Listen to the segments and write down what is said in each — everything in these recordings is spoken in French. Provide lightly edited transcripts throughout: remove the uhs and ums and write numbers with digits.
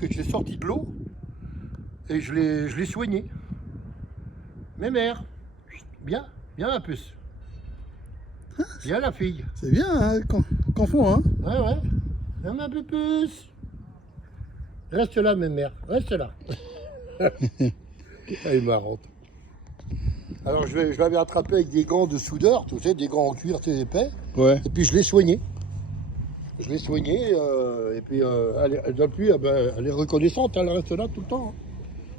que je l'ai sorti de l'eau et je l'ai soigné. Mémère, bien, bien ma puce. Bien la fille. C'est bien, hein, confond, hein. Ouais, ouais. Viens ma puce. Reste là, mémère, reste là. Elle est marrante. Alors je l'avais attrapé avec des gants de soudeur, tu sais, des gants en cuir très épais. Ouais. Et puis je l'ai soigné. Je l'ai soigné et puis depuis, elle est reconnaissante, elle reste là tout le temps. Hein.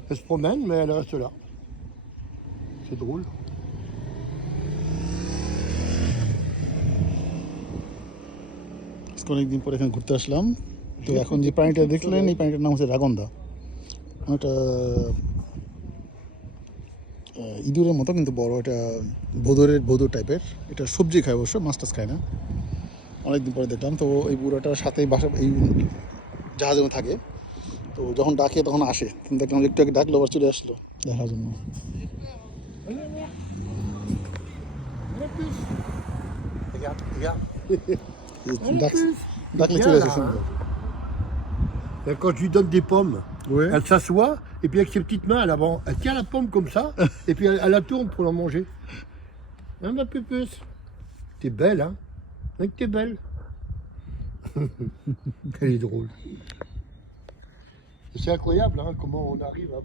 Elle se promène, mais elle reste là. C'est drôle. আজকে অনেকদিন পরে এখানে ঘুরতে আসলাম। তো এখন যে প্রাণীটা দেখলেন, এই প্রাণীটার নাম হচ্ছে রাগন্দা। এটা ইঁদুরের মতো কিন্তু বড়, এটা ভোদর টাইপের। এটা সবজি খায় অবশ্য, মাছ টাছ খায় না। অনেকদিন পরে দেখলাম। তো এই বুড়োটার সাথেই বাসা, এই জাহাজে থাকে। তো যখন ডাকে তখন আসে, কিন্তু দেখলাম একটু আগে ডাকলো আবার চলে আসলো দেখার জন্য। Regarde, regarde. ডাকলে চলে আসে সুন্দর। Et quand je lui donne des pommes, Ouais. elle s'assoit et puis avec ses petites mains, elle tient la pomme comme ça et puis elle la tourne pour la manger. Hein, ma pupuce? T'es belle, hein? Ouais, que t'es belle. Elle est drôle. C'est incroyable, hein, comment on arrive à...